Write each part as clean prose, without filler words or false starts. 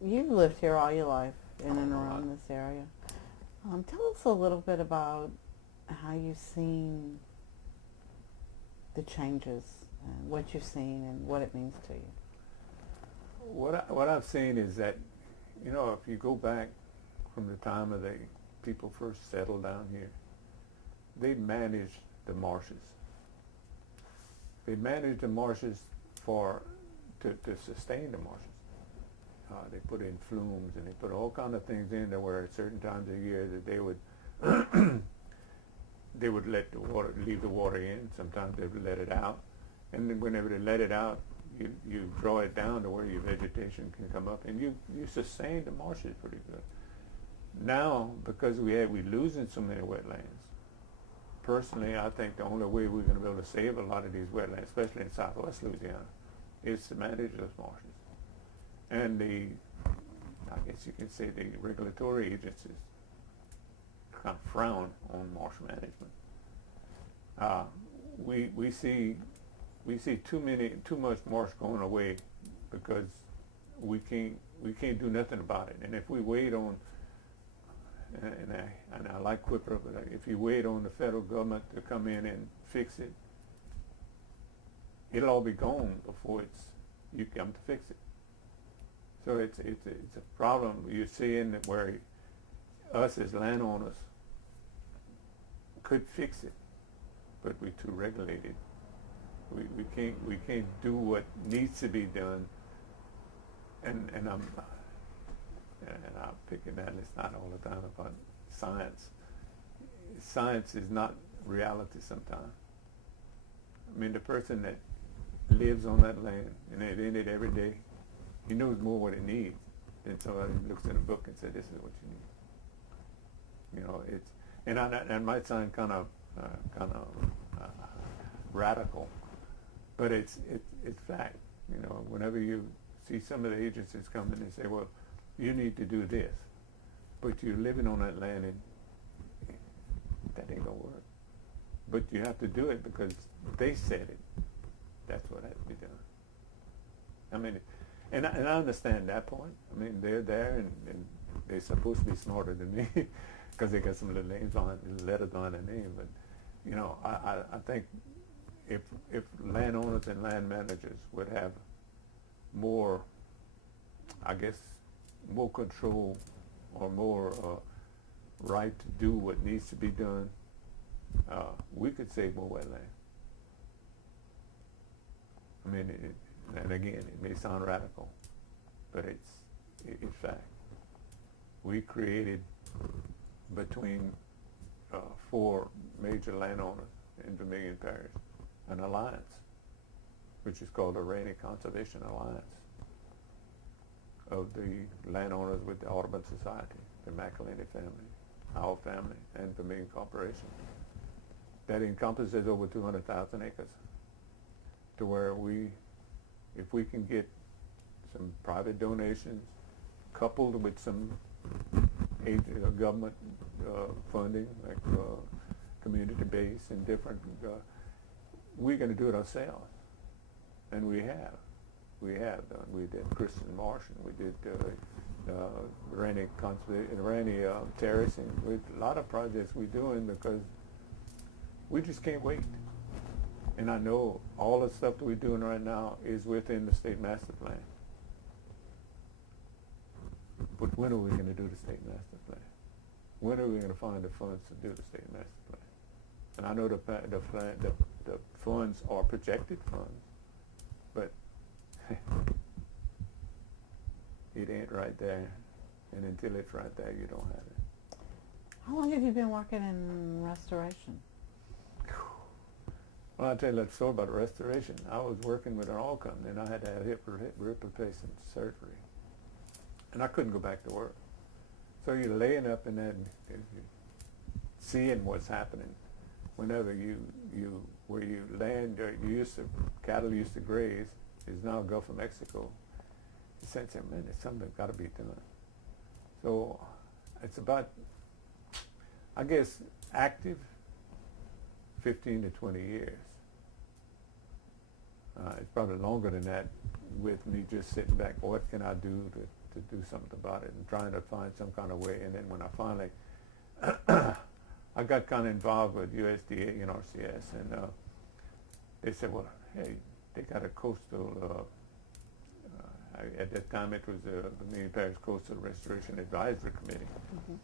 You've lived here all your life in and around this area. Tell us a little bit about how you've seen the changes, and what you've seen, and what it means to you. What I've seen is that, if you go back from the time of the people first settled down here, they managed the marshes. They managed the marshes to sustain the marshes. They put in flumes and they put all kind of things in there where at certain times of the year that they would they would leave the water in. Sometimes they would let it out, and then whenever they let it out, you draw it down to where your vegetation can come up, and you sustain the marshes pretty good. Now, because we're losing so many wetlands, personally, I think the only way we're going to be able to save a lot of these wetlands, especially in southwest Louisiana, is to manage those marshes. And I guess you can say the regulatory agencies kind of frown on marsh management. We see too much marsh going away because we can't do nothing about it. And if we wait on, and I like Quipper, but if you wait on the federal government to come in and fix it, it'll all be gone before you come to fix it. So it's a problem you're seeing where us as landowners could fix it, but we're too regulated. We can't do what needs to be done, and I'm picking that. It's not all the time about science. Science is not reality sometimes. I mean, the person that lives on that land and is in it every day, he knows more what it needs than somebody who looks in a book and says, "This is what you need." That might sound kind of radical, but it's fact. Whenever you see some of the agencies come in and say, "Well, you need to do this," but you're living on that land and that ain't gonna work. But you have to do it because they said it. That's what has to be done. I mean, and I understand that point. I mean, they're there and they're supposed to be smarter than me because they got some little names on it, letters on their name. But I think if landowners and land managers would have more, I guess, more control or more right to do what needs to be done, we could save more wetland. I mean, and again, it may sound radical, but it's fact. We created between 4 major landowners in Vermilion Parish an alliance, which is called the Rainy Conservation Alliance of the landowners with the Audubon Society, the McElhaney family, our family, and Vermilion Corporation. That encompasses over 200,000 acres, to where if we can get some private donations coupled with some government funding, like community base and different, we're going to do it ourselves. And we have. We did Kristen Marsh, and we did Rainy Terracing. A lot of projects we're doing because we just can't wait. And I know all the stuff that we're doing right now is within the state master plan. But when are we going to do the state master plan? When are we going to find the funds to do the state master plan? And I know the funds are projected funds, but it ain't right there. And until it's right there, you don't have it. How long have you been working in restoration? Well, I'll tell you that story about restoration. I was working with an oil company, and I had to have hip replacement surgery. And I couldn't go back to work. So you're laying up in that, seeing what's happening. Whenever where you land, cattle used to graze, is now Gulf of Mexico. You sense, man, there's something that's got to be done. So it's about, I guess, active 15 to 20 years. It's probably longer than that with me just sitting back, what can I do to do something about it, and trying to find some kind of way. And then when I finally, I got kind of involved with USDA and RCS, and they said, well, hey, they got a coastal, at that time it was the Dominion Parish Coastal Restoration Advisory Committee. Mm-hmm.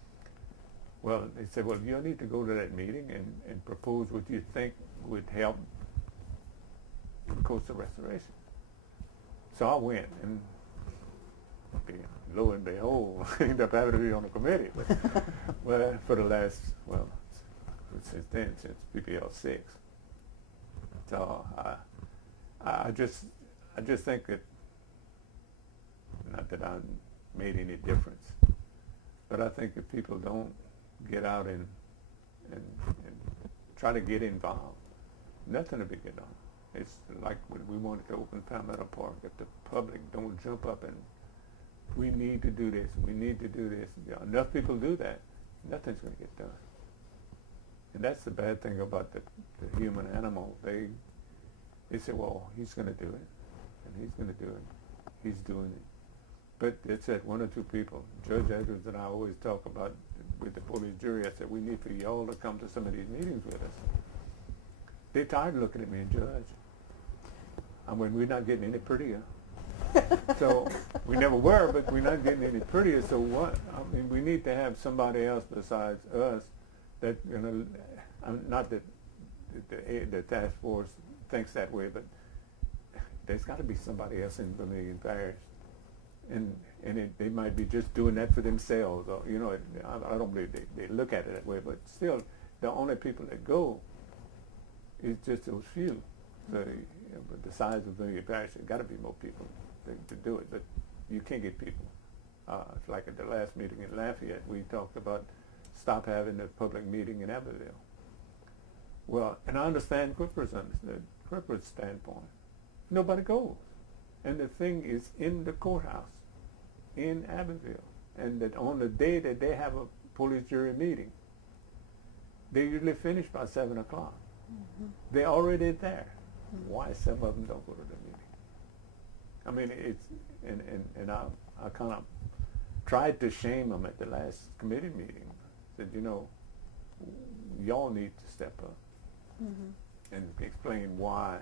Well, they said, well, you need to go to that meeting and propose what you think would help coastal restoration. So I went, and lo and behold, I ended up having to be on the committee. But well, for the last, well, since then, since PPL 6. So I just think that, not that I made any difference, but I think if people don't get out and try to get involved, nothing will be get done. It's like when we wanted to open Palmetto Park. If the public don't jump up and we need to do this, we need to do this, enough people do that, nothing's going to get done. And that's the bad thing about the human animal. They say, well, he's going to do it, and he's going to do it. He's doing it. But it's that one or two people. Judge Edwards and I always talk about with the police jury. I said, we need for y'all to come to some of these meetings with us. They're tired of looking at me and judge. I mean, we're not getting any prettier. So we never were, but we're not getting any prettier. So what? I mean, we need to have somebody else besides us that, not that the task force thinks that way, but there's got to be somebody else in Dominion Parish. And they might be just doing that for themselves. Or, I don't believe they look at it that way, but still, the only people that go is just those few. But the size of Dominion Parish, there's got to be more people to do it, but you can't get people. It's like at the last meeting in Lafayette, we talked about stop having a public meeting in Abbeville. Well, and I understand Cripper's standpoint. Nobody goes. And the thing is in the courthouse in Abbeville. And that on the day that they have a police jury meeting, they usually finish by 7 o'clock. Mm-hmm. They're already there. Mm-hmm. Why some of them don't go to the meeting? I mean, it's, and I kind of tried to shame them at the last committee meeting. Said, y'all need to step up and explain why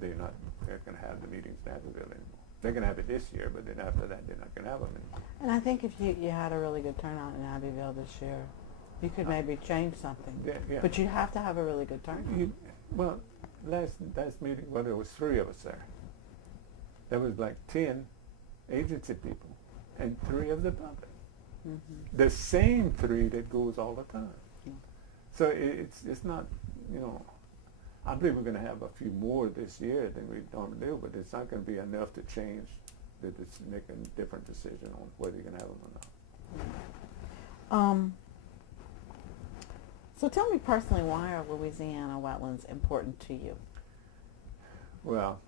they're going to have the meetings in Abbeville anymore. They're going to have it this year, but then after that, they're not going to have them anymore. And I think if you had a really good turnout in Abbeville this year, you could maybe change something. Yeah. But you have to have a really good turnout. Well, last meeting, well, there was 3 of us there. There was like 10 agency people and 3 of the public. Mm-hmm. The same 3 that goes all the time. Mm-hmm. So it's not, I believe we're going to have a few more this year than we normally do, but it's not going to be enough to change, to make a different decision on whether you're going to have them or not. So tell me personally, why are Louisiana wetlands important to you? Well,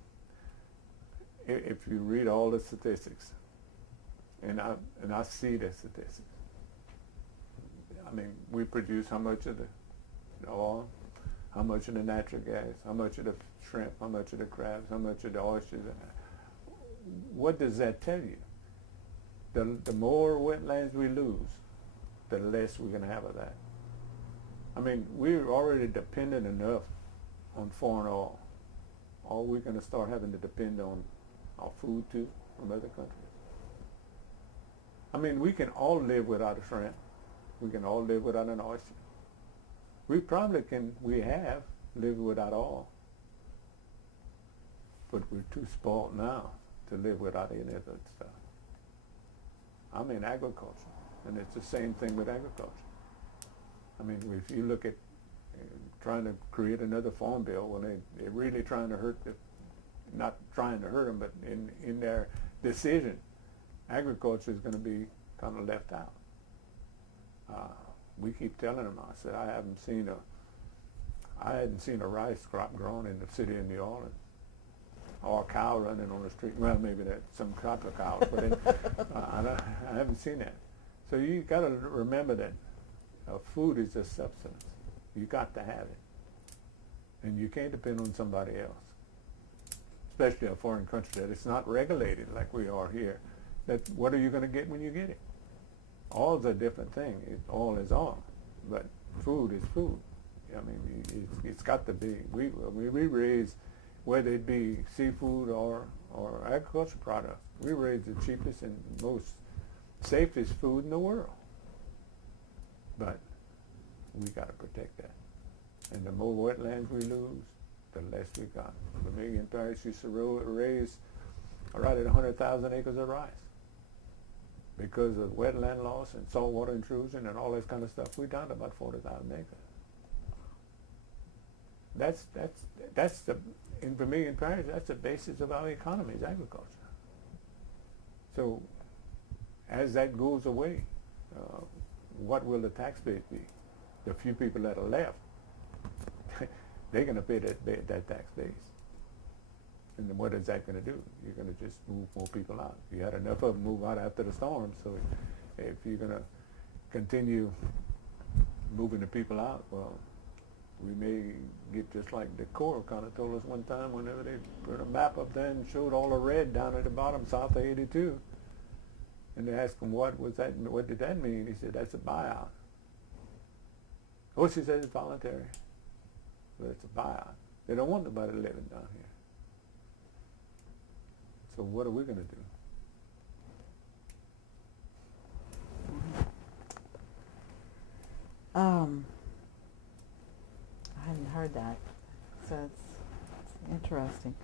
if you read all the statistics, and I see the statistics, I mean, we produce how much of the oil, how much of the natural gas, how much of the shrimp, how much of the crabs, how much of the oysters. What does that tell you? The more wetlands we lose, the less we're going to have of that. I mean, we're already dependent enough on foreign oil. Or we're going to start having to depend on our food too from other countries. I mean, we can all live without a shrimp. We can all live without an oyster. We have lived without oil. But we're too spoiled now to live without any of that stuff. I'm in agriculture, and it's the same thing with agriculture. I mean, if you look at trying to create another farm bill, well, they're really trying to not trying to hurt them, but in their decision, agriculture is going to be kind of left out. We keep telling them, I said, I hadn't seen a rice crop grown in the city of New Orleans, or a cow running on the street. Well, maybe there's some couple of cows, but I haven't seen that. So you got to remember that food is a substance. You got to have it, and you can't depend on somebody else. especially a foreign country that it's not regulated like we are here, that what are you going to get when you get it? All's a different thing. All is all, but food is food. I mean, it's got to be. We raise, whether it be seafood or agricultural products, we raise the cheapest and most safest food in the world. But we got to protect that. And the more wetlands we lose, the less we got. Vermilion Parish used to raise right at 100,000 acres of rice. Because of wetland loss and saltwater intrusion and all this kind of stuff, we're down to about 40,000 acres. That's the, in Vermilion Parish, that's the basis of our economy, is agriculture. So as that goes away, what will the tax base be? The few people that are left, they're going to pay that tax base. And then what is that going to do? You're going to just move more people out. You had enough of them move out after the storm, so if you're going to continue moving the people out, well, we may get just like the Corps kind of told us one time whenever they put a map up there and showed all the red down at the bottom south of 82. And they asked him, what did that mean? He said, that's a buyout. Oh, she said it's voluntary, but it's a buyout. They don't want nobody living down here. So what are we going to do? I hadn't heard that, so it's interesting.